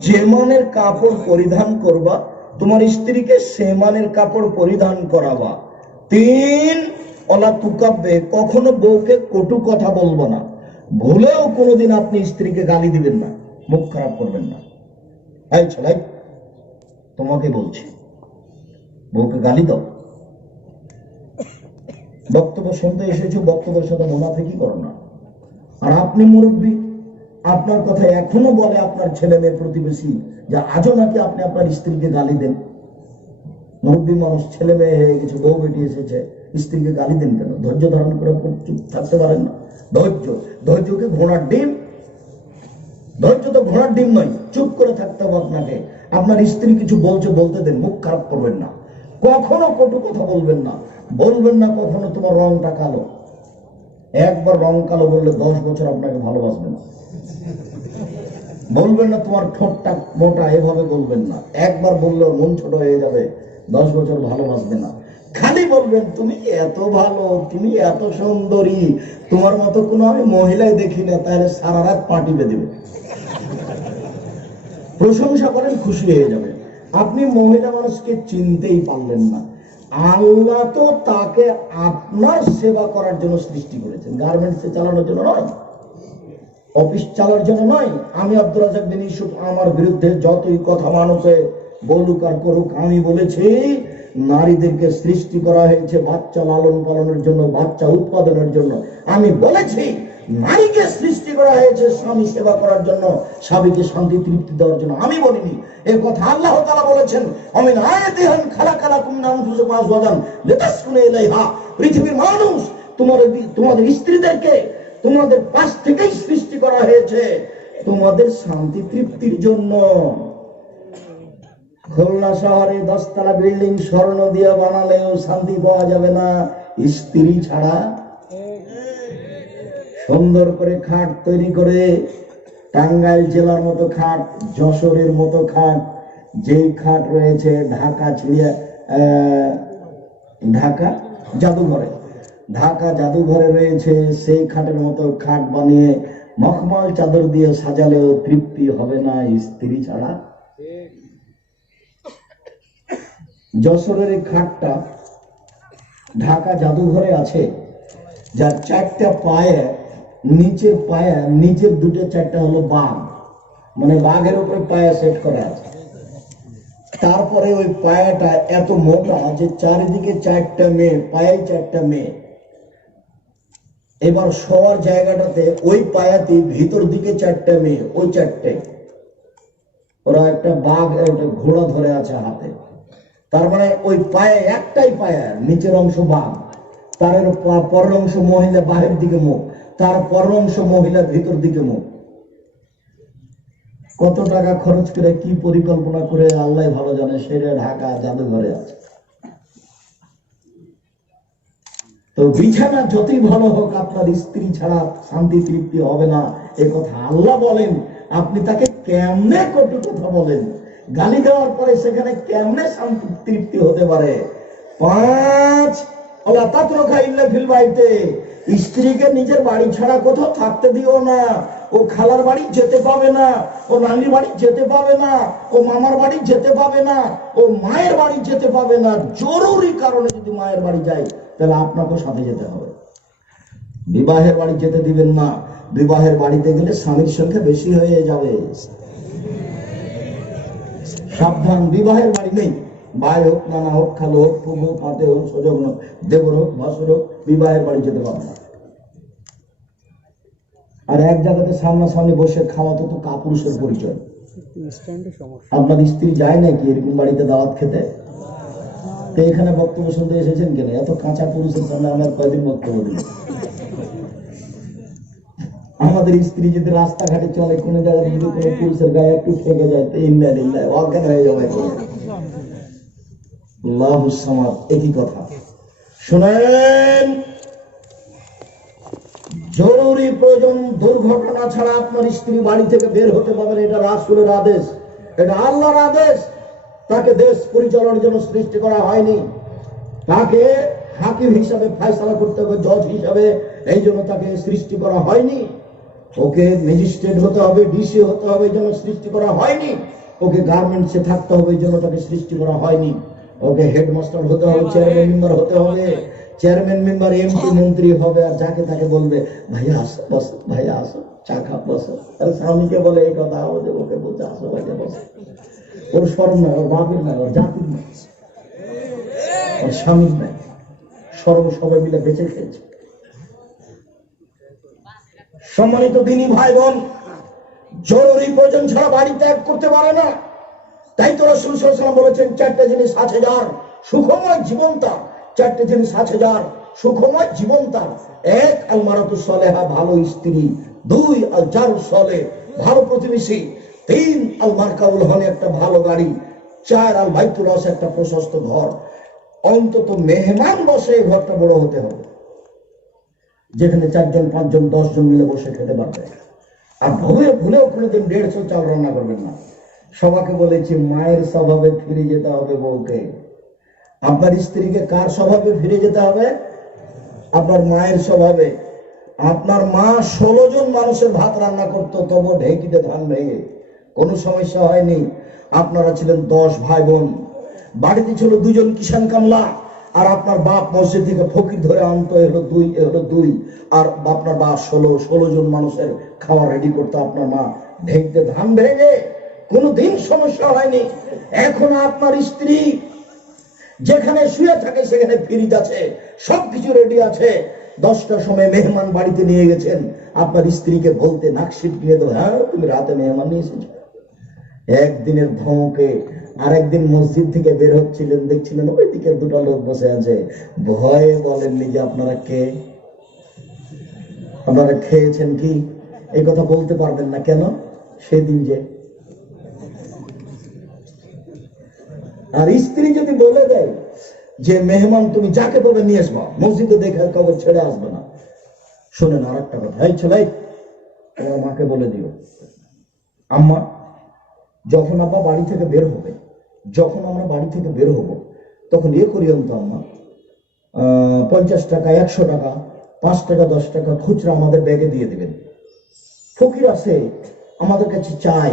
যে মানের কাপড় পরিধান করবা তোমার স্ত্রীকে সে মানের কাপড় পরিধান করাবা। 3 ওলা তুকাব্বে, কখনো বউকে কটু কথা বলবো না। ভুলেও কোনোদিন আপনি স্ত্রীকে গালি দিবেন না, মুখ খারাপ করবেন না। এই ছেলে, তোমাকে বলছি, বউকে গালি দাও। বক্তব্য শুনতে এসেছো, বক্তব্যের সাথে মুনাফিকি করো না। আর আপনি মুরব্বী, আপনার কথা এখনো বলে আপনার ছেলে মেয়ে প্রতিবেশী যে আজও নাকি আপনি আপনার স্ত্রীকে গালি দেন। মুরব্বী মানুষ, ছেলে মেয়ে হয়ে গেছে, বউ বেটি এসেছে, স্ত্রীকে গালি দেন কেন? ধৈর্য ধারণ করে চুপ থাকতে পারেন না? ধৈর্যকে ঘোড়ার ডিম, ধৈর্য তো ঘোড়ার ডিম নয়, চুপ করে থাকতে হবে আপনাকে। আপনার স্ত্রী কিছু বলছে, বলতে দেন, মুখ খারাপ করবেন না, কখনো কটু কথা বলবেন না। বলবেন না কখনো তোমার রংটা কালো। একবার রং কালো বললে 10 বছর আপনাকে ভালোবাসবে না। বলবেন না তোমার ঠোঁটটা মোটা, এভাবে বলবেন না। একবার বললে মন ছোট হয়ে যাবে, 10 বছর ভালোবাসবে না। খালি বলবেন তুমি এত ভালো, তুমি এত সুন্দরী, তোমার মতো কোনো আমি মহিলাই দেখি না, তাহলে সারা রাত পার্টি বেঁধে প্রশংসা করেন, খুশি হয়ে যাবে। আপনি মহিলা মানুষকে চিনতেই পারলেন না। আল্লাহ তো তাকে আপনার সেবা করার জন্য সৃষ্টি করেছেন, গার্মেন্টসে চালানোর জন্য নয়, অফিস চালার জন্য নয়। আমি আব্দুর রাজ্জাক বিন ইউসুফ, আমার বিরুদ্ধে যতই কথা মানুষে বলুক আর করুক, আমি বলেছি নারীদেরকে সৃষ্টি করা হয়েছে বাচ্চা লালন পালনের জন্য, বাচ্চা উৎপাদনের জন্য। আমি বলেছি নারীকে সৃষ্টি করা হয়েছে স্বামী সেবা করার জন্য, স্বামীকে শান্তি তৃপ্তি দেওয়ার জন্য। আমি বলিনি, এই কথা আল্লাহ তাআলা বলেছেন। আমিন আয়াতিহান খালাকালাকুম মিন আনফুসিকুম আজওয়াজান লিতাসকুনু ইলাইহা। পৃথিবীর মানুষ, তোমাদের স্ত্রীদেরকে তোমাদের পাশ থেকেই সৃষ্টি করা হয়েছে তোমাদের শান্তি তৃপ্তির জন্য। খুলনা শহরে 10 তলা বিল্ডিং স্বর্ণ দিয়ে বানালেও শান্তি পাওয়া যাবে না স্ত্রী ছাড়া। সুন্দর করে খাট তৈরি করে, টাঙ্গাইল জেলার মতো খাট, যশোরের মতো খাট, যেই খাট রয়েছে ঢাকা জাদুঘরে রয়েছে, সেই খাটের মতো খাট বানিয়ে মখমল চাদর দিয়ে সাজালেও তৃপ্তি হবে না স্ত্রী ছাড়া। যশোরের এই খাটটা ঢাকা জাদুঘরে আছে, যার 4টা পায়ে, নিচের 2টা 4টা হলো বাঘ, মানে বাঘের উপরে পায়া সেট করা আছে। তারপরে ওই পায়াটা এত মোটা যে চারিদিকে 4টা মেয়ে, পায়ে 4টা মেয়ে। এবার শোয়ার জায়গাটাতে ওই পায়াতে ভিতর দিকে 4টা মেয়ে, ওই 4টে, ওরা একটা বাঘ, একটা ঘোড়া ধরে আছে হাতে। তার মানে ওই পায়ে, একটাই পায়া, নিচের অংশ বাঘ, তার পরের অংশ মহিলা বাহির দিকে মুখ, তার পরের অংশ মহিলা ভিতর দিকে মুখ। কত টাকা খরচ করে, কি পরিকল্পনা করে আল্লাহ ভালো জানে, সেটা ঢাকা জাদুঘরে আছে। তো বিছানা যতই ভালো হোক, আপনার স্ত্রী ছাড়া শান্তি তৃপ্তি হবে না, এ কথা আল্লাহ বলেন। আপনি তাকে কেমনে কটু কথা বলেন, গালি দেওয়ার পরে সেখানে কেমনে শান্তি তৃপ্তি হতে পারে? 5 ওলা তাতরুকা ইল্লা ফিল বাইতে, স্ত্রীকে নিজের বাড়ি ছাড়া কোথাও থাকতে দিও না। ও খালার বাড়ি যেতে পাবে না, ও নানির বাড়ি যেতে পাবে না, ও মামার বাড়ি যেতে পাবে না, ও মায়ের বাড়ি যেতে পাবে না। জরুরি কারণে যদি মায়ের বাড়ি যায়, তাহলে আপনাকেও সাথে যেতে হবে। বিবাহের বাড়ি যেতে দিবেন না, বিবাহের বাড়িতে গেলে স্বামীর সংখ্যা বেশি হয়ে যাবে। সাবধান, বিবাহের বাড়ি নেই, ভাই হোক, নানা হোক, খালো হোক, ফুফু হোক, ফাতে হোক, সজগ হোক, দেবর হোক, ভাসুর হোক, বিবাহের বাড়ি যেতে পারবে না। আর এক জায়গাতে সামনাসামনি বসে খাওয়া তো কাপুরুষের পরিচয়। আপনার স্ত্রী যায় নাকি এরকম বাড়িতে দাওয়াত খেতে? তো এখানে বক্তব্য শুনতে এসেছেন কেন? এত কাঁচা পুরুষের সামনে আমার কয়দিন বক্তব্য দিল? আমাদের স্ত্রী যদি রাস্তাঘাটে চলে, কোন জায়গায় যদি কোনো পুরুষের গায়ে একটু ঠেকে যায়, তো অজ্ঞান হয়ে যাবে। আল্লাহুস সামাদ, একই কথা শুনেন। জরুরি প্রয়োজন, দুর্ঘটনা ছাড়া আপনার স্ত্রী বাড়ি থেকে বের হতে পারবেন, এটা রাসূলের আদেশ, এটা আল্লাহর আদেশ। তাকে দেশ পরিচালনার জন্য সৃষ্টি করা হয়নি, তাকে হাকিম হিসাবে ফয়সালা করতে হবে, জজ হিসাবে, এই জন্য তাকে সৃষ্টি করা হয়নি। ওকে ম্যাজিস্ট্রেট হতে হবে, ডিসি হতে হবে এই জন্য সৃষ্টি করা হয়নি। ওকে গার্মেন্টসে থাকতে হবে এই জন্য তাকে সৃষ্টি করা হয়নি। ওকে হেডমাস্টার হতে হবে, চেয়ারম্যান মেম্বার হতে হবে, চেয়ারম্যান মেম্বার এমপি মন্ত্রী হবে, আর যাকে তাকে বলবে ভাইয়া আসো বসো, ভাইয়া আসো চা খা বসো। আর স্বামীকে বলে এই কথা, ওকে বলতে আসো ভাইয়া বসো। ওর শরম নাই, ওর বাপের নাই, ওর জাতির নাই, ওর স্বামীর নাই, সবাই মিলে বেঁচে খেয়েছে। সম্মানিত দিনী ভাই বোন, জরুরি প্রয়োজন ছাড়া বাড়ি ত্যাগ করতে পারে না। তাই তো রাসূল সাল্লাল্লাহু আলাইহি ওয়াসাল্লাম বলেছেন, চারটে জিনিস আছে যার সুখময় জীবন তার। চারটে জিনিস আছে যার সুখময় জীবন তার। এক, আল মারাতু সালেহা, ভালো স্ত্রী। দুই, আল জারু সালেহ, ভালো প্রতিবেশী। তিন, আল মারকাউল হন, একটা ভালো গাড়ি। চার, আল বাইতুল রাস, একটা প্রশস্ত ঘর। অন্তত মেহমান বসে এই ঘরটা বড় হতে হবে, যেখানে 4 জন 5 জন 10 জন মিলে বসে খেতে পারবে। আর ভুলেও কোনোদিন 150 চাল রান্না করবেন না। সবাইকে বলেছি, মায়ের স্বভাবে ফিরে যেতে হবে বউকে। আপনার স্ত্রীকে কার স্বভাবে ফিরে যেতে হবে? আপনার মায়ের স্বভাবে। আপনার মা 16 জন মানুষের ভাত রান্না করতো, তবু ঢেঁকিতে ধান ভেঙে, কোনো সমস্যা হয়নি। আপনারা ছিলেন 10 ভাই বোন, বাড়িতে ছিল 2 জন কিষান কামলা, আর আপনার বাপ মসজিদ থেকে ফকির ধরে আনতো, এলো দুই, আর আপনার বাপ 16 জন মানুষের খাওয়া রেডি করতো। আপনার মা ঢেঁকিতে ধান ভেঙে, কোনোদিন সমস্যা হয়নি। এখন আপনার স্ত্রী যেখানে শুয়ে থাকে সেখানে ফ্রিজ আছে, সবকিছু রেডি আছে। 10টার সময় মেহমান বাড়িতে নিয়ে গেছেন, আপনার স্ত্রীকে বলতে নাক সিটকিয়ে দাও, হ্যাঁ তুমি রাতে মেহমান নিয়ে এসেছো। একদিনের ধমকে আরেকদিন মসজিদ থেকে বের হচ্ছিলেন, দেখছিলেন ওই দিকে 2টা লোক বসে আছে, ভয়ে বলেননি যে আপনারা কে, আপনারা খেয়েছেন কি? এই কথা বলতে পারবেন না কেন? সেদিন যে। আর স্ত্রী যদি বলে দেয় যে মেহমান তুমি যাকে পাবে নিয়ে আসবা, মসজিদে দেখে খবর ছেড়ে আসবে না। শোনেন আর একটা কথা, এই ছেলে তোমার মাকে বলে দিও, আম্মা যখন আব্বা বাড়ি থেকে বের হবে, যখন আমরা বাড়ি থেকে বের হব, তখন করিও তো আম্মা, 50 টাকা 100 টাকা 5 টাকা 10 টাকা খুচরা আমাদের ব্যাগে দিয়ে দেবেন। ফকির আছে আমাদের কাছে চাই,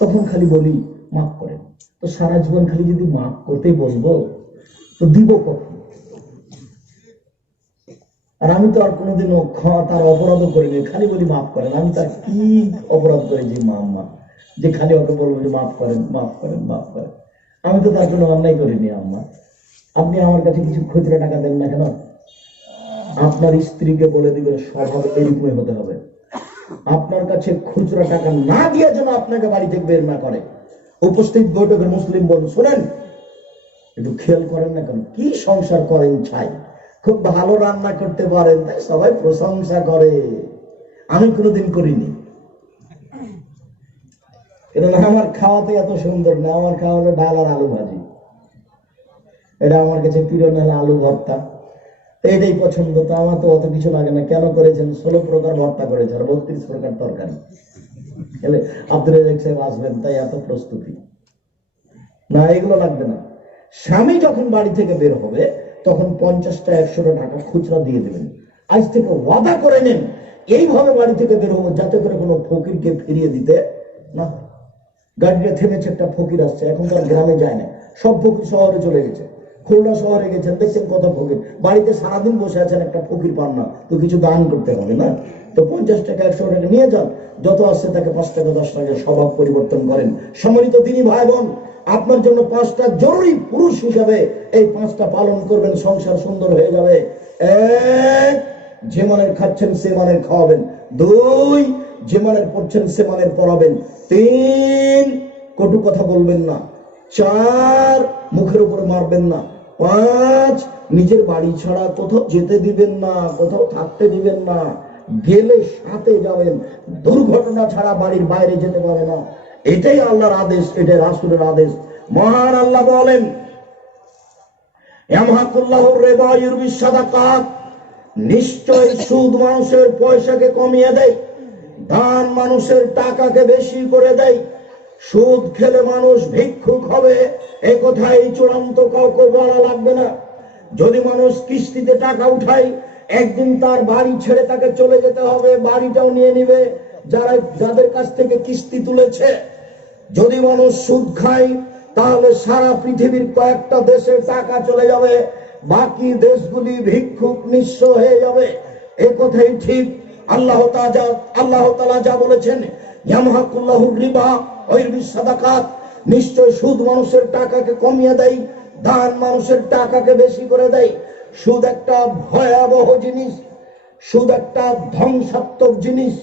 তখন খালি বলি মাফ করেন। তো সারা জীবন খালি যদি মাফ করতেই বসবো তো দিব কখন? আর আমি তো আর কোনোদিনও তার অপরাধও করিনি, খালি বলি মাফ করেন। আমি তার কি অপরাধ করেছি মা আম্মা যে খালি ওকে বলবো যে মাফ করেন মাফ করেন মাফ করেন? আমি তো তার জন্য অন্যায় করিনি আম্মা। আপনি আমার কাছে কিছু খুচরা টাকা দেন না কেন? আপনার স্ত্রীকে বলে দিবেন স্বভাব এরকমই হতে হবে। আপনার কাছে খুচরা টাকা না দিয়ে যেন আপনাকে বাড়ি থেকে বের না করে। উপস্থিত বৈঠকের মুসলিম বন্ধু শোনেন, একটু খেয়াল করেন না কেন? কি সংসার করেন ছাই, খুব ভালো রান্না করতে পারেন, তাই সবাই প্রশংসা করে। আমি কোনোদিন করিনি, আমার খাওয়াতে এত সুন্দর না। আমার খাওয়া হলো ডাল আর আলু ভাজি, এটা আমার কাছে প্রিয়, না আলু ভর্তা, এটাই পছন্দ। তো আমার তো অত কিছু লাগে না। কেন করেছেন? 16 প্রকার ভর্তা করেছে আর 32 প্রকার তরকারি। আব্দুল রাজ্জাক সাহেব আসবেন তাই এত প্রস্তুতি না, এগুলো লাগবে না। স্বামী যখন বাড়ি থেকে বের হবে তখন 50টা 100টা টাকা খুচরা দিয়ে দেবেন। আজ থেকে ওয়াদা করে নেন এইভাবে বাড়ি থেকে বের হবো যাতে করে কোনো ফকিরকে ফিরিয়ে দিতে না। গাড়িটা থেমেছে, একটা ফকির আসছে, এখন তো আর গ্রামে যায় না, সব ফকির শহরে চলে গেছে। খুলনা শহরে গেছেন, দেখছেন কত ফকির বাড়িতে সারাদিন বসে আছেন, একটা ফকির পান না, তো কিছু দান করতে হবে না? তো 50 টাকা 100 টাকা নিয়ে যান, যত আসছে তাকে 5 টাকা 10 টাকা স্বভাব পরিবর্তন করেন। সম্মানিত দিনী ভাই বোন, আপনার জন্য 5টা জরুরি পুরুষ হিসাবে এই 5টা পালন করবেন, সংসার সুন্দর হয়ে যাবে। 1, যে মানের খাচ্ছেন সে মানের খাওয়াবেন। 2, যে মানের পড়ছেন সে মানের পড়াবেন। 3, কটু কথা বলবেন না। 4, মুখের উপর মারবেন না। 5, নিজের বাড়ি ছাড়া কোথাও যেতে দিবেন না, কোথাও থাকতে দিবেন না। গেলে সাথে যাবেন, দুর্ঘটনা ছাড়া বাড়ির বাইরে যেতে পারে না। এটাই আল্লাহর আদেশ, এটাই রাসূলের আদেশ। মহান আল্লাহ বলেন, ইয়ামহাকুল্লাহুর রিবা ইউরবিস সাদাকাত, নিশ্চয় সুদ মানুষের পয়সাকে কমিয়ে দেয়, দান মানুষের টাকাকে বেশি করে দেয়। সুদ খেলে মানুষ ভিক্ষুক হবে, এ কথাই চূড়ান্ত কাউকে বলা লাগবে না। যদি মানুষ কিস্তিতে টাকা উঠায়, একদিন তার বাড়ি ছেড়ে তাকে চলে যেতে হবে, বাড়িটাও নিয়ে নিবে, যারা যাদের কাছ থেকে কিস্তি তুলেছে। যদি মানুষ সুদ খায় তাহলে সারা পৃথিবীর কয়েকটা দেশে টাকা চলে যাবে, বাকি দেশগুলি ভিক্ষুক নিঃস্ব হয়ে যাবে। এ কথাই ঠিক। আল্লাহ তাআলা যা বলেছেন, ইয়ামহাকুল্লাহুর রিবা ওয়া ইরবিস সাদাকাত, নিশ্চয় সুদ মানুষের টাকাকে কমিয়ে দেয়, দান মানুষের টাকাকে বেশি করে দেয়। সুদ একটা ভয়াবহ জিনিস, সুদ একটা ধ্বংসাত্মক জিনিস।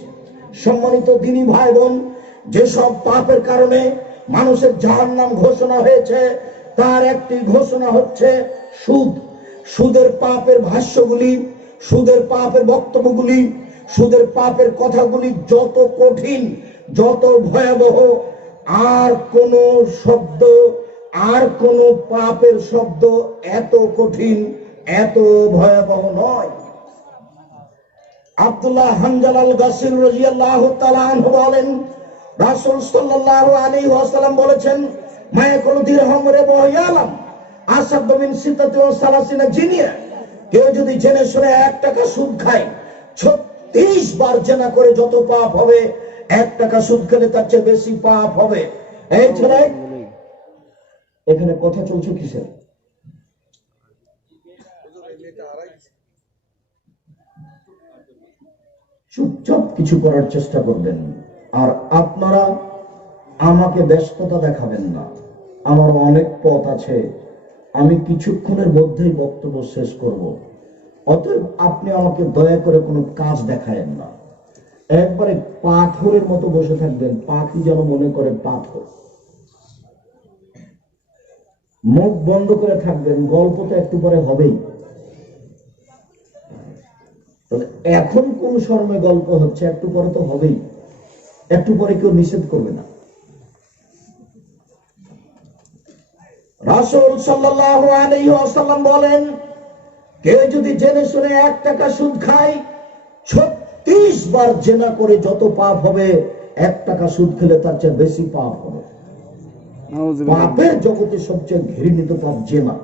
সম্মানিত দ্বীনী ভাই বোন, যেসব পাপের কারণে মানুষের জাহান্নাম ঘোষণা হয়েছে তার একটি ঘোষণা হচ্ছে সুদ। সুদের পাপের ভাষ্যগুলি, সুদের পাপের বক্তব্যগুলি, সুদের পাপের কথাগুলি যত কঠিন, যত ভয়াবহ, আর কোন শব্দ, আর কোন পাপের শব্দ এত কঠিন, এত ভয়াবহ নয়। আব্দুল্লাহ হানজাল আল গাসির রাদিয়াল্লাহু তাআলা আনহু বলেন, রাসূল সাল্লাল্লাহু আলাইহি ওয়াসাল্লাম বলেছেন, মায়াকুল দিরহাম রিবা ইয়ালাম আসাদ মিন সিত্তাতি ওয়া সালাসিনা জিনিয়া। কেউ যদি জেনে শুনে 1 টাকা সুদ খায়, 36 বার জেনা করে যত পাপ হবে, 1 টাকা সুদ খেলে তার চেয়ে বেশি পাপ হবে। এই ছেলে, এখানে কথা চলছে কিসের? চুপচাপ কিছু করার চেষ্টা করবেন। আর আপনারা আমাকে ব্যস্ততা দেখাবেন না, আমার অনেক পথ আছে, আমি কিছুক্ষণের মধ্যেই বক্তব্য শেষ করব। অতএব আপনি আমাকে দয়া করে কোনো কাজ দেখায়েন না। একবারে পাথরের মতো বসে থাকবেন, পাখি যেন মনে করে পাথর। মুখ বন্ধ করে থাকবেন, গল্প তো একটু পরে হবেই। এখন কোন শর্মে গল্প হচ্ছে, একটু পরে তো হবেই, একটু পরে কেউ নিষেধ করবে না। রাসূল সাল্লাল্লাহু আলাইহি ওয়াসাল্লাম বলেন, কেউ যদি জেনে শুনে 1 টাকা সুদ খায়, 36 বার জেনা করে যত পাপ হবে, 1 টাকা সুদ খেলে তার চেয়ে বেশি পাপ হবে। পাপের জগতে সবচেয়ে ঘৃণিত পাপ জেনা।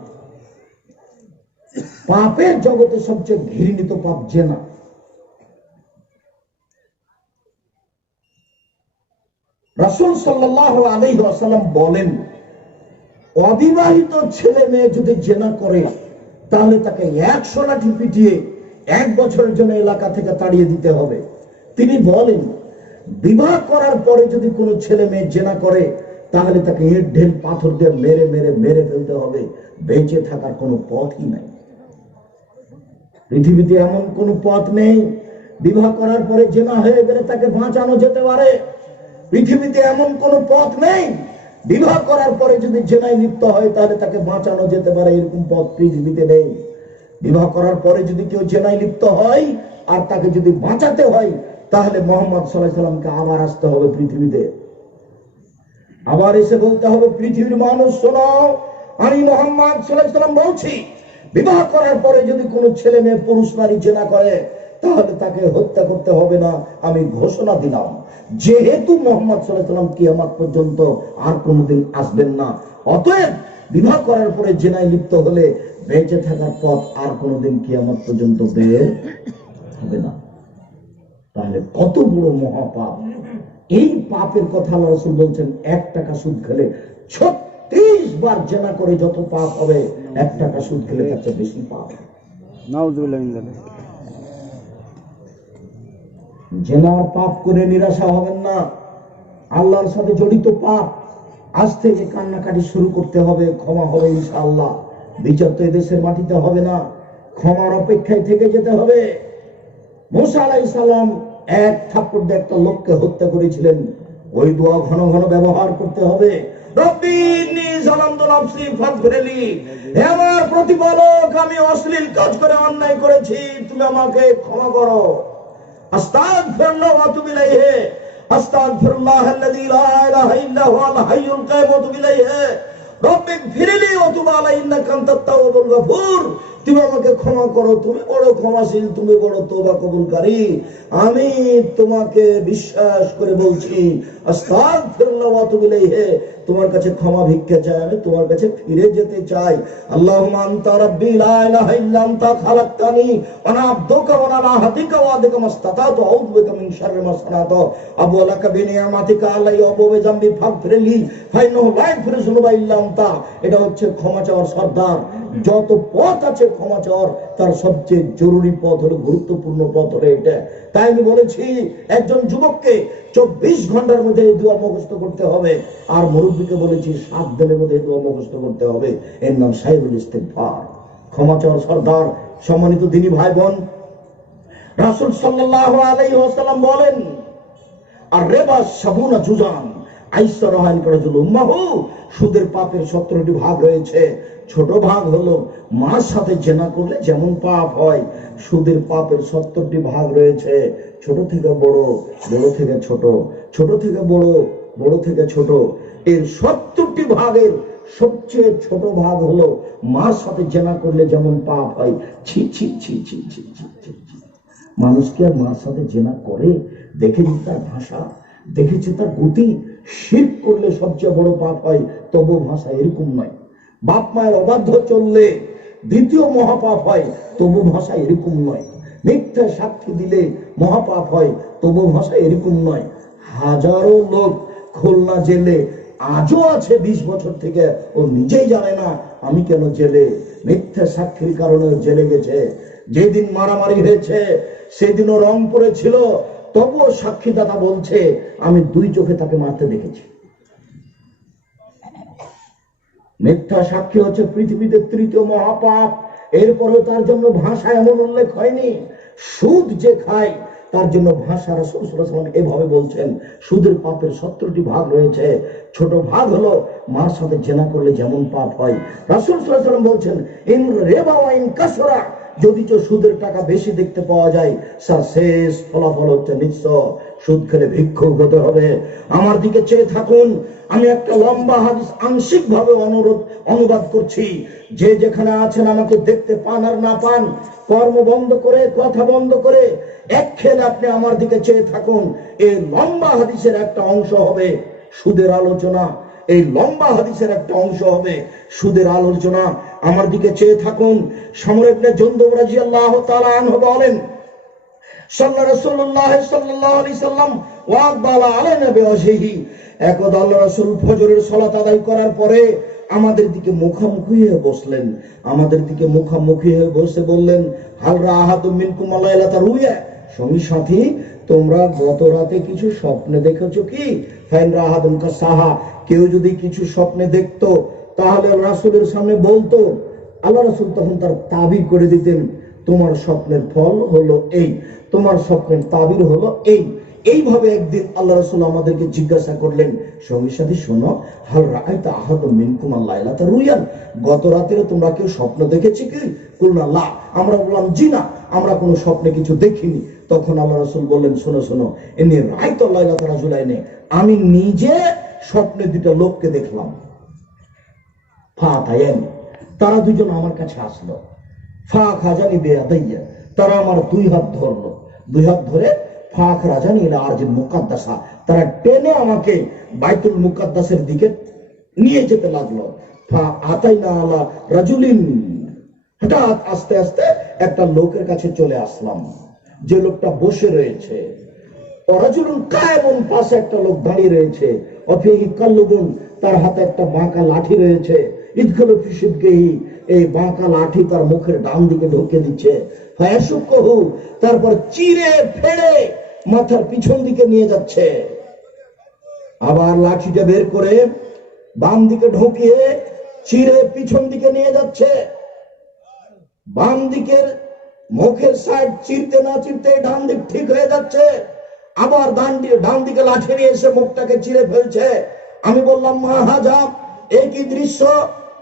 পাপের জগতে সবচেয়ে ঘৃণিত পাপ জেনা। রাসূল সাল্লাল্লাহু আলাইহি ওয়াসাল্লাম বলেন, অবিবাহিত ছেলে মেয়ে যদি জেনা করে তাহলে তাকে 100 লাঠি পিটিয়ে 1 বছরের জন্য এলাকা থেকে তাড়িয়ে দিতে হবে। তিনি বলেন, বিবাহ করার পরে যদি কোনো ছেলে মেয়ে জেনা করে তাহলে তাকে ইট ঢেল পাথর দিয়ে মেরে মেরে মেরে ফেলতে হবে, বেঁচে থাকার কোনো পথই নাই। পৃথিবীতে এমন কোনো পথ নেই বিবাহ করার পরে জেনা হয়ে গেলে তাকে বাঁচানো যেতে পারে। পৃথিবীতে এমন কোনো পথ নেই বিবাহ করার পরে যদি জেনায় লিপ্ত হয় তাহলে তাকে বাঁচানো যেতে পারে, এরকম পথ পৃথিবীতে নেই। বিবাহ করার পরে যদি কেউ জেনায় লিপ্ত হয় আর তাকে যদি বাঁচাতে হয় তাহলে মুহাম্মদ সাল্লাল্লাহু আলাইহি ওয়াসাল্লামকে আবার আসতে হবে পৃথিবীতে, আবার এসে বলতে হবে, পৃথিবীর মানুষ শোনো, আমি মুহাম্মদ সাল্লাল্লাহু আলাইহি ওয়াসাল্লাম বলছি, বিবাহ করার পরে যদি কোনো ছেলে মেয়ে পুরুষ নারী জেনা করে তাহলে তাকে হত্যা করতে হবে না, আমি ঘোষণা দিলাম। যেহেতু মুহাম্মদ সাল্লাল্লাহু আলাইহি ওয়াসাল্লাম কিয়ামত পর্যন্ত আর কোনোদিন আসবেন না, অতএব বিবাহ করার পরে জেনায় লিপ্ত হলে বেঁচে থাকার পথ আর কোনোদিন কিয়ামত পর্যন্ত বের হবে না। তাহলে কত বড় মহাপাপ! এই পাপের কথা আল্লাহ রাসূল বলছেন, 1 টাকা সুদ খেলে 36 বার জেনা করে যত পাপ হবে, 1 টাকা সুদ খেলে তার চেয়ে বেশি পাপ। নাউযুবিল্লাহ মিন যালিক। জেনার পাপ করে নিরাশা হবেন না, আল্লাহর সাথে জড়িত পাপ। আজ থেকে কান্নাকাটি শুরু করতে হবে, ক্ষমা হবে ইনশাআল্লাহ। বিচার তো এদেশের মাটিতে হবে না, ক্ষমার অপেক্ষায় থেকে যেতে হবে। মুসা আলাইহিস সালাম 1 থাপ্পড় দিয়ে একটা লোককে হত্যা করেছিলেন, ওই দোয়া ঘন ঘন ব্যবহার করতে হবে। রব্বি ইন্নী যালামতু নাফসি ফাগফিরলি, হে আমার প্রতিপালক, আমি অশ্লীল কাজ করে অন্যায় করেছি, তুমি আমাকে ক্ষমা করো। আস্তাগফিরুল্লাহ ওয়া আতুবু ইলাইহি, আস্তাগফিরুল্লাহাল্লাযী লা ইলাহা ইল্লা হুয়াল হাইয়ুল কাইয়্যুম ওয়া আতুবু ইলাইহি, রব্বি ইগফিরলি ওয়া তুব আলাইহি ইন্নাকা আনতাত তাওয়াবুর গফুর। তুমি আমাকে ক্ষমা করো, তুমি বড় ক্ষমাশীল, তুমি বড় তওবা কবুলকারী। আমি তোমাকে বিশ্বাস করে বলছি, আস্তাগফিরুল্লাহ ওয়া আতুবু ইলাইহি, তোমার কাছে ক্ষমা ভিক্ষা চাই, আমি তোমার কাছে ফিরে যেতে চাই। আল্লাহুম্মা আনতা রাব্বি লা ইলাহা ইল্লা আনতা খালাকতানি ওয়া আনা আবদুকা ওয়া আলা আহদিকা ওয়া আদিকা মাসতাতাতু আউযু বিকা মিন শাররি মা সানাতু আবু লাকা বিনিয়ামাতিকা আলাইয়া ওয়া আবু বিযামবি ফাগফিরলি ফাইন্নাহু লা ইয়াগফিরু যুনুবা ইল্লা আনতা। এটা হচ্ছে ক্ষমা চাওয়ার সর্দার। যত পথ আছে ক্ষমা চাওয়ার, তার সবচেয়ে জরুরি পথ হলো, গুরুত্বপূর্ণ পথ হলো এটা। তাই আমি বলেছি একজন যুবককে 24 ঘন্টার মধ্যে এই দোয়া মুখস্থ করতে হবে, আর মুরব্বীকে বলেছি 7 দিনের মধ্যে এই দোয়া মুখস্থ করতে হবে। এর নাম সাইবুল ইস্তিগফার, ক্ষমা চাওয়ার সর্দার। সম্মানিত দিনী ভাই বোন, রাসূল সাল্লাল্লাহু আলাইহি ওয়াসাল্লাম বলেন, আর রেবা সাবুনা জুজান আইসা রহান করাজুল উম্মাহু, সুদের পাপের 17টি ভাগ রয়েছে। ছোট ভাগ হলো মার সাথে জেনা করলে যেমন পাপ হয়। সুদের পাপের 70টি ভাগ রয়েছে, ছোট থেকে বড়, বড় থেকে ছোট, ছোট থেকে বড়, বড় থেকে ছোট। এর 70টি ভাগের সবচেয়ে ছোট ভাগ হলো মার সাথে জেনা করলে যেমন পাপ হয়। ছি ছি ছি ছি ছি ছি ছি। মানুষকে আর মার সাথে জেনা করে, দেখেছি তার ভাষা, দেখেছি তার গতি। শিরক করলে সবচেয়ে বড় পাপ হয়, তবু ভাষা এরকম নয়। বাপ মায়ের অবাধ্য চললে দ্বিতীয় মহাপাপ হয়, তবু ভাষা এরকম নয়। মিথ্যা সাক্ষী দিলে মহাপাপ হয়, তবু ভাষা এরকম নয়। হাজারো লোক খুলনা জেলে আজও আছে 20 বছর থেকে, ও নিজেই জানে না আমি কেন জেলে। মিথ্যা সাক্ষীর কারণে জেলে গেছে। যেদিন মারামারি হয়েছে সেদিনও রংপুরে ছিল, তবুও সাক্ষীদাতা বলছে আমি 2 চোখে তাকে মারতে দেখেছি। মিথ্যা সাক্ষী হচ্ছে পৃথিবীতে 3য় মহাপাপ। এরপরেও তার জন্য ভাষা এমন উল্লেখ হয়নি। সুদ যে খায় তার জন্য ভাষা রাসূল সাল্লাল্লাহু আলাইহি ওয়াসাল্লাম এভাবে বলছেন, সুদের পাপের 70টি ভাগ রয়েছে। ছোট ভাগ হলো মার সাথে জেনা করলে যেমন পাপ হয়। রাসূল সাল্লাল্লাহু আলাইহি ওয়াসাল্লাম বলছেন, ইন রিবা ওয়া ইন কাসরা, যদি তো সুদের টাকা বেশি দেখতে পাওয়া যায়, তার শেষ ফলাফল হচ্ছে নিশ্চয় সুদ খেলে ভিক্ষুক হতে হবে। আমার দিকে চেয়ে থাকুন, আমি একটা লম্বা হাদিস আংশিক ভাবে অনুবাদ করছি। যে যেখানে আছেন আমাকে দেখতে পান আর না পান, কর্ম বন্ধ করে, কথা বন্ধ করে এক খেলে আপনি আমার দিকে চেয়ে থাকুন। এই লম্বা হাদিসের একটা অংশ হবে সুদের আলোচনা। এই লম্বা হাদিসের একটা অংশ হবে সুদের আলোচনা। আমার দিকে চেয়ে থাকুন। সমর ইবনে জুনদুব রাদিয়াল্লাহু তাআলা আনহু বলেন, সাল্লাল্লাহু রাসূলুল্লাহ সাল্লাল্লাহু আলাইহি সাল্লাম ওয়া আদালা আলাইনা বিওয়াজহিহি, একদা আল্লাহর রাসূল ফজরের সালাত আদায় করার পরে আমাদের দিকে মুখামুখি হয়ে বসলেন। আমাদের দিকে মুখামুখি হয়ে বসে বললেন, হাল রাআহাতুম মিনকুম লাইলাতা রুয়া, সঙ্গী সাথী তোমরা গত রাতে কিছু স্বপ্নে দেখেছো কি? ফাইন রাআহাতুম কাসাহা, কেউ যদি কিছু স্বপ্নে দেখতো তাহলে রাসূলের সামনে বলতো। আল্লাহ রাসূল তখন তার তাবির করে দিতেন, তোমার স্বপ্নের ফল হলো এই, তোমার স্বপ্নের তাবির হলো এই। এইভাবে একদিন আল্লাহ রাসূল আমাদেরকে জিজ্ঞাসা করলেন, সঙ্গী সাথী শোনো, হাল রাআইতা আহাদুম মিনকুম লাইলাতা রুয়ান, গত রাতে তোমরা কেউ স্বপ্ন দেখেছে কি? কুলনা লা, আমরা বললাম জি না, আমরা কোনো স্বপ্নে কিছু দেখিনি। তখন আল্লাহ রাসূল বললেন, শোনো শোনো, ইন্নী রাআইতু লাইলাতা রাজুলাইনি, আমি নিজে স্বপ্নে 2টা লোককে দেখলাম। ফাতায়ান, তারা 2জন আমার কাছে আসলো। ফা খাজানি বিয়াদাইয়া, তারা আমার 2 হাত ধরলো। 2 হাত ধরে ফাখ রাজানি ইলা আরজিল মুকাদ্দাসা, তারা টেনে আমাকে বাইতুল মুকাদ্দাসের দিকে নিয়ে যেতে লাগলো। ফা আতাইনা আলা রাজুলিন, হঠাৎ আস্তে আস্তে একটা লোকের কাছে চলে আসলাম, যে লোকটা বসে রয়েছে। রাজুলুন কায়েমুন, পাশে একটা লোক দাঁড়িয়ে রয়েছে। অফিহি কাল্লুবুন, তার হাতে একটা বাঁকা লাঠি রয়েছে। ইদখালু ফি শিদকিহি, এই বাঁকা লাঠি তার মুখের ডান দিকে ঢুকিয়ে দিচ্ছে। ফায়াশুকহু, তারপর চিরে ফেড়ে মাথার পিছন দিকে নিয়ে যাচ্ছে। আবার লাঠিটা বের করে বাম দিকে ঢুকিয়ে চিরে পিছন দিকে নিয়ে যাচ্ছে। বাম দিকের মুখের সাইড চিরতে না চিরতে ডান দিক ঠিক হয়ে যাচ্ছে। আবার ডান দিকে লাঠি নিয়ে এসে মুখটাকে চিরে ফেলছে। আমি বললাম, মা হাজা, এই কি দৃশ্য?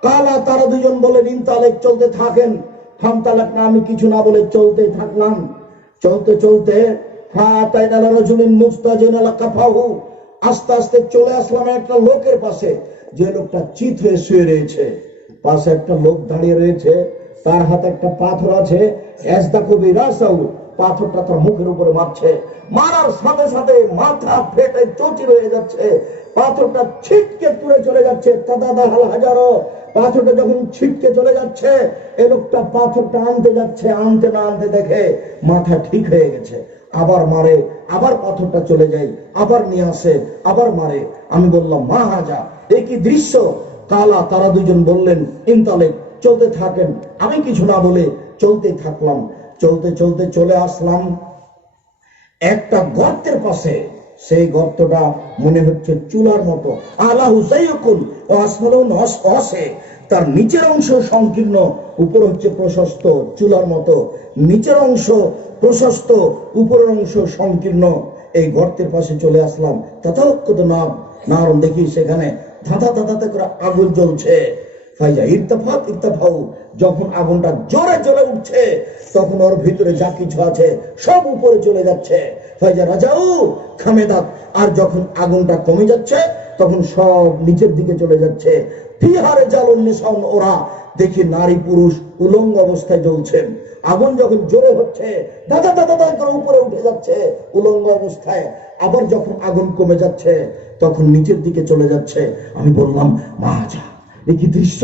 কালা, তারা 2জন বলে, ইনতালেক, চলতে থাকেন। ফামতালাক না, আমি কিছু না বলে চলতে থাকলাম। চলতে চলতে ফাতাইনা রাজুলিন মুস্তাজিন আলা কাফাহু, আস্তে আস্তে চলে আসলাম একটা লোকের পাশে, যে লোকটা চিত হয়ে শুয়ে রয়েছে। পাশে একটা লোক দাঁড়িয়ে রয়েছে, তার হাতে একটা পাথর আছে। এসদা কবি রাসাউ, পাথরটা তার মুখের উপরে মারছে। মারার সাথে সাথে মাথা ফেটে চৌচির হয়ে যাচ্ছে, পাথরটা ছিটকে তুলে চলে যাচ্ছে। হাজারো পাথরটা যখন ছিটকে চলে যাচ্ছে, এ লোকটা পাথরটা আনতে যাচ্ছে, আনতে না আনতে দেখে মাথা ঠিক হয়ে গেছে, আবার মারে, আবার পাথরটা চলে যায়, আবার নিয়ে আসে, আবার মারে। আমি বললাম মা হাজা, এ কি দৃশ্য? কালা তারা দুজন বললেন ইনতালেক, চলতে থাকেন। আমি কিছু না বলে চলতে থাকলাম। চলতে চলতে চলে আসলাম একটা গর্তের পাশে। সেই গর্তটা মনে হচ্ছে চুলার মতো। আলা হুসাইকুন ও আসমানুন অসে, তার নিচের অংশ সংকীর্ণ, উপর হচ্ছে প্রশস্ত, চুলার মতো। নিচের অংশ প্রশস্ত, উপরের অংশ সংকীর্ণ। এই গর্তের পাশে চলে আসলাম। তথাকথিত নাম দেখি সেখানে ধাঁধা ধাঁধাতে করে আগুন জ্বলছে। ফাইজা ইরতাফাত ইরতাফাউ, যখন আগুনটা জোরে জ্বলে উঠছে তখন ওর ভিতরে যা কিছু আছে সব উপরে চলে যাচ্ছে। ফাইজা রাজাউ খামেদাত, আর যখন আগুনটা কমে যাচ্ছে তখন সব নিচের দিকে চলে যাচ্ছে। ফিহারে জালুন নিসাউন, ওরা দেখি নারী পুরুষ উলঙ্গ অবস্থায় জ্বলছেন। আগুন যখন জোরে হচ্ছে দাদা দাদা দাদা করে উপরে উঠে যাচ্ছে উলঙ্গ অবস্থায়, আবার যখন আগুন কমে যাচ্ছে তখন নিচের দিকে চলে যাচ্ছে। আমি বললাম মা যা, এ কি দৃশ্য?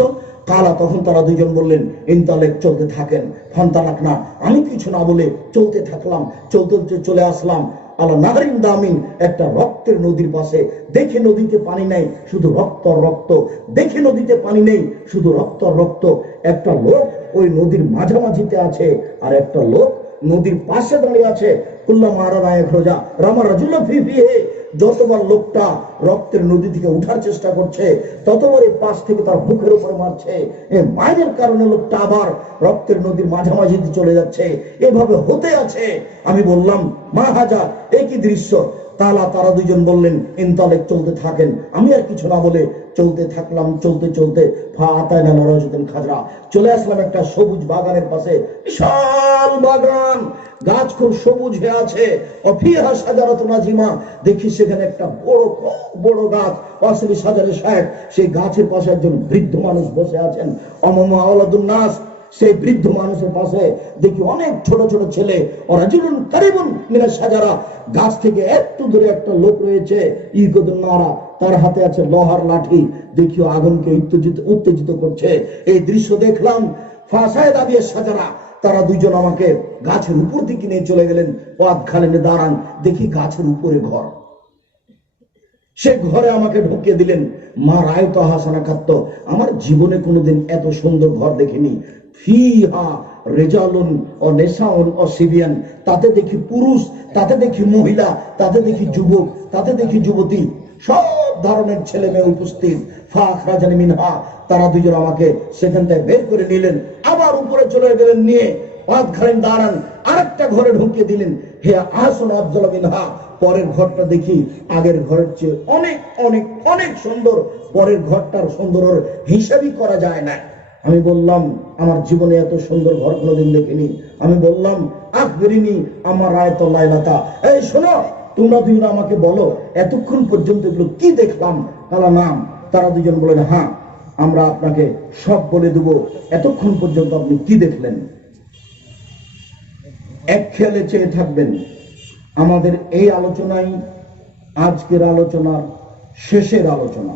কালা তখন তারা দুজন বললেন ইনতালেক, চলতে থাকেন। ফান্তালাক না, আমি কিছু না বলে চলতে থাকলাম। চলতে চলে আসলাম আলা নাহরিন দামিন, একটা রক্তের নদীর পাশে। দেখে নদীতে পানি নাই, শুধু রক্ত রক্ত। দেখে নদীতে পানি নেই, শুধু রক্ত রক্ত। একটা লোক ওই নদীর মাঝামাঝিতে আছে, আর একটা লোক নদীর পাশে দাঁড়িয়ে আছে। কুল্লা মারা নায়ক রোজা রামা রাজুল্লা ফি ফিহে, যতবার লোকটা রক্তের নদী থেকে উঠার চেষ্টা করছে ততবার এই পাশ থেকে তার বুকের উপর মারছে। এই মাইনের কারণে লোকটা আবার রক্তের নদীর মাঝামাঝি চলে যাচ্ছে। এভাবে হতে আছে। আমি বললাম মা হাজা, এই কি দৃশ্য? তারা দুজন বললেন ইনতালেক, চলতে থাকেন। আমি আর কিছু না বলে চলতে থাকলাম। চলতে চলতে খাজরা, চলে আসলাম একটা সবুজ বাগানের পাশে। বিশাল বাগান, গাছ খুব সবুজ হয়ে আছে। অফিহা সাজারাতুন নাজিমা, দেখি সেখানে একটা বড় বড় গাছ, অসলি সাজারে শায়েখ। সেই গাছের পাশে একজন বৃদ্ধ মানুষ বসে আছেন। অমামা আওলাদুন নাস, সেই বৃদ্ধ মানুষের পাশে দেখি অনেক ছোট ছোট ছেলে। ওরা জীবন কারিবুন মিনা সাজারা, গাছ থেকে একটু দূরে একটা লোক রয়েছে। ইগদুন নারা, তার হাতে আছে লোহার লাঠি। দেখিও আগুনকে উত্তেজিত করছে। এই দৃশ্য দেখলাম। ফাসায় দাবিয়ে সাজারা, তারা দুইজন আমাকে গাছের উপর দিকে নিয়ে চলে গেলেন। পথ খালেনে দাঁড়ান, দেখি গাছের উপরে ঘর। সে ঘরে আমাকে ঢুকিয়ে দিলেন। মা রায় তো হাসানা খাত্ত, আমার জীবনে কোনোদিন এত সুন্দর ঘর দেখিনি। ফিহা রেজালুন ও নেশাউন ও সিবিয়ান, তাতে দেখি পুরুষ, তাতে দেখি মহিলা, তাতে দেখি যুবক, তাতে দেখি যুবতী, সব ধরনের ছেলে মেয়ে উপস্থিত। ফাখরাজানি মিনহা, তারা দুজন আমাকে সেখান থেকে বের করে নিলেন। আবার উপরে চলে গেলেন, নিয়ে পাঁচ খালেন দাঁড়ান, আরেকটা ঘরে ঢুকিয়ে দিলেন। হে আহসান আফজাল মিনহা, পরের ঘরটা দেখি আগের ঘরের চেয়ে অনেক অনেক অনেক সুন্দর। পরের ঘরটার সুন্দর হিসাবই করা যায় না। আমি বললাম আমার জীবনে এত সুন্দর ঘর কোনোদিন দেখিনি। আমি বললাম আখবিরিনি আমার রায়ত লাইলাতা, এই শোনো, তোমরা দুজন আমাকে বলো এতক্ষণ পর্যন্ত এগুলো কি দেখলাম? কালা নাম, তারা দুজন বলেন হ্যাঁ, আমরা আপনাকে সব বলে দেব। এতক্ষণ পর্যন্ত আপনি কি দেখলেন? এক খেয়ালে চেয়ে থাকবেন। আমাদের এই আলোচনাই আজকের আলোচনার শেষের আলোচনা।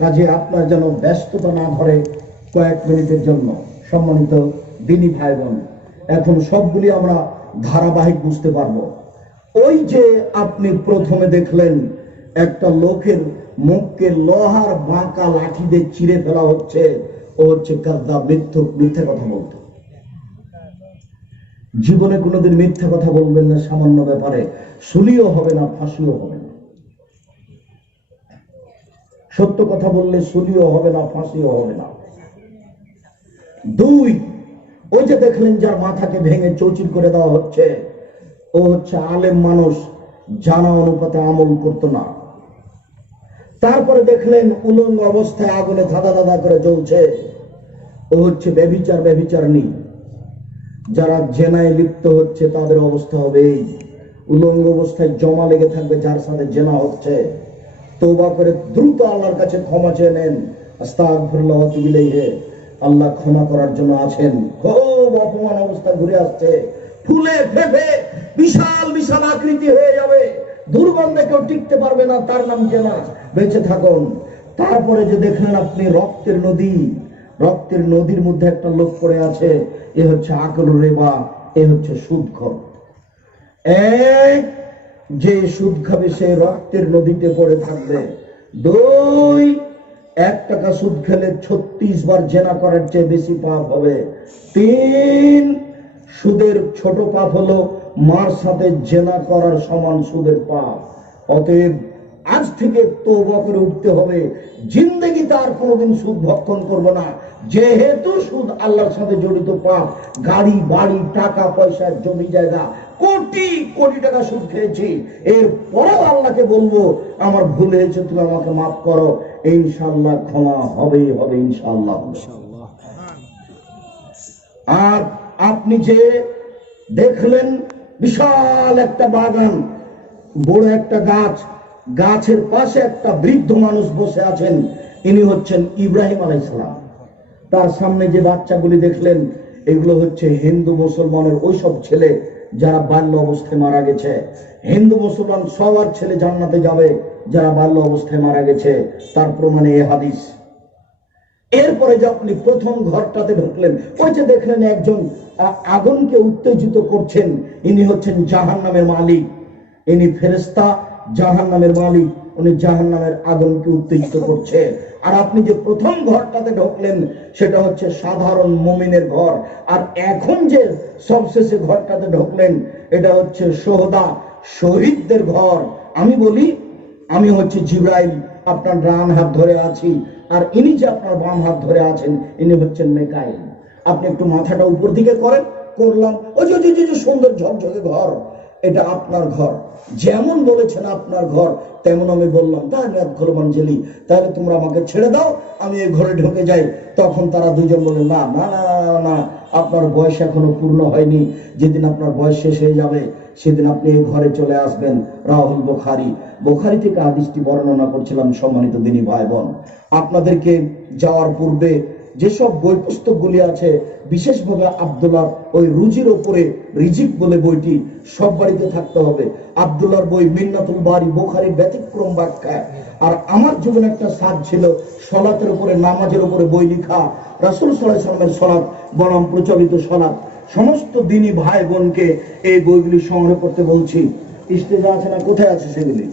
কাজে আপনার যেন ব্যস্ততা না ধরে কয়েক মিনিটের জন্য। সম্মানিত দিনী ভাই বোন, এখন সবগুলি আমরা ধারাবাহিক বুঝতে পারবো। ওই যে আপনি প্রথমে দেখলেন একটা লোকের মুখকে লোহার বাঁকা লাঠি দিয়ে চিরে ফেলা হচ্ছে, ও হচ্ছে কাযযাব, মিথ্যা কথা বলতো। জীবনে কোনোদিন মিথ্যা কথা বলবেন না। সামান্য ব্যাপারে সুলিও হবে না, ফাঁসিও হবে না। সত্য কথা বললে সুলিও হবে না, ফাঁসিও হবে না। দুই, ওই যে দেখলেন যার মাথাকে ভেঙে চৌচির করে দেওয়া হচ্ছে, ও হচ্ছে আলেম মানুষ, জানা অনুপাতে আমল করতো না। তারপরে দেখলেন উলঙ্গ অবস্থায় আগুনে ধাঁধা ধাঁধা করে জ্বলছে, ও হচ্ছে ব্যভিচারণী। যারা জেনায় লিপ্ত হচ্ছে তাদের অবস্থা হবে এই, উলঙ্গ অবস্থায় জমা লেগে থাকবে যার সাথে জেনা হচ্ছে। তওবা করে দ্রুত আল্লাহর কাছে ক্ষমা চেয়ে নেন। আস্তাগফিরুল্লাহ ওয়া আতুবু ইলাইহি, আল্লাহ ক্ষমা করার জন্য আছেন। খুব অপমান অবস্থা ঘুরে আসছে, ফুলে ফেপে বিশাল বিশাল আকৃতি হয়ে যাবে, দুর্গন্ধে কেউ টিকতে পারবে না, তার নাম জেনা, বেঁচে থাকুন। তারপরে যে দেখলেন আপনি রক্তের নদী, রক্তের নদীর মধ্যে একটা লোক পড়ে আছে, এ হচ্ছে আকল রেবা, এ হচ্ছে সুদখোর। এক, যে সুদ খাবে সে রক্তের নদীতে পড়ে থাকবে। দুই, 1 টাকা সুদ খেলে 36 বার জেনা করার চেয়ে বেশি পাপ হবে। 3, সুদের ছোট পাপ হলো মার সাথে জেনা করার সমান সুদের পাপ। অতএব আজ থেকে তওবা করে উঠতে হবে, জিন্দেগিতে আর কোনোদিন সুদ ভক্ষণ করব না। যেহেতু সুদ আল্লাহর সাথে জড়িত পাপ, গাড়ি বাড়ি টাকা পয়সা জমি জায়গা কোটি কোটি টাকা সুদ খেয়েছি, এরপরেও আল্লাহকে বলবো আমার ভুল হয়েছে, তুমি আমাকে মাফ করো, ইনশাআল্লাহ ক্ষমা হবে হবে ইনশাআল্লাহ। আর আপনি যে দেখলেন বিশাল একটা বাগান, বড় একটা গাছ, গাছের পাশে একটা বৃদ্ধ মানুষ বসে আছেন, ইনি হচ্ছেন ইব্রাহিম আলাইহিস সালাম। তার সামনে যে বাচ্চাগুলি দেখলেন, এগুলো হচ্ছে হিন্দু মুসলমানের ওইসব ছেলে যারা বাল্য অবস্থায় মারা গেছে। হিন্দু মুসলমান সবার ছেলে জান্নাতে যাবে যারা বাল্য অবস্থায় মারা গেছে, তার প্রমাণে এ হাদিস। এরপরে যে আপনি প্রথম ঘরটাতে ঢুকলেন, ওই যে দেখলেন একজন আগুনকে উত্তেজিত করছেন, ইনি হচ্ছেন জাহান্নামের মালিক, ইনি ফেরেশতা, জাহান্নামের মালিক, উনি জাহান্নামের আগুনকে উত্তেজিত করছে। আর আপনি যে প্রথম ঘরটাতে ঢুকলেন সেটা হচ্ছে সাধারণ মুমিনের ঘর। আর এখন যে সবশেষে ঘরটাতে ঢুকলেন এটা হচ্ছে সোহদা, শহীদদের ঘর। আমি বলি, আমি হচ্ছে জিবরাইল, আপনার ডান হাত ধরে আছি, আর ইনি যে আপনার বাম হাত ধরে আছেন ইনি হচ্ছেন মিকাইল। আপনি একটু মাথাটা উপর দিকে করেন, করলাম, ওই যে সুন্দর ঝকঝকে ঘর, এটা আপনার ঘর। যেমন বলেছেন আপনার ঘর, তেমন আমি বললাম তাহলে মঞ্জেলি, তাহলে তোমরা আমাকে ছেড়ে দাও, আমি এই ঘরে ঢুকে যাই। তখন তারা দুজন বলে, না না না না, আপনার বয়স এখনো পূর্ণ হয়নি, যেদিন আপনার বয়স শেষ হয়ে যাবে সেদিন আপনি এই ঘরে চলে আসবেন। রাহুল বুখারী থেকে হাদিসটি বর্ণনা করছিলাম। সম্মানিত দিনী ভাই বোন, আপনাদেরকে যাওয়ার পূর্বে যেসব বই পুস্তকগুলি আছে, বিশেষভাবে আব্দুল্লাহর ওই রুজির ওপরে রিজিক বলে বইটি সব বাড়িতে থাকতে হবে। আব্দুল্লাহর বই মিন্নাতুল বারি, বুখারীর ব্যতিক্রম ব্যাখ্যা। আর আমার জীবনে একটা সাধ ছিল সলাতের উপরে, নামাজের উপরে বই লেখা, রাসূল সাল্লাল্লাহু আলাইহি ওয়াসাল্লামের সলাত বনাম প্রচলিত সলাত। সমস্ত দিনী ভাই বোনকে এই বইগুলি সংগ্রহ করতে বলছি। স্টেজে আছে না, কোথায় আছে সেগুলি?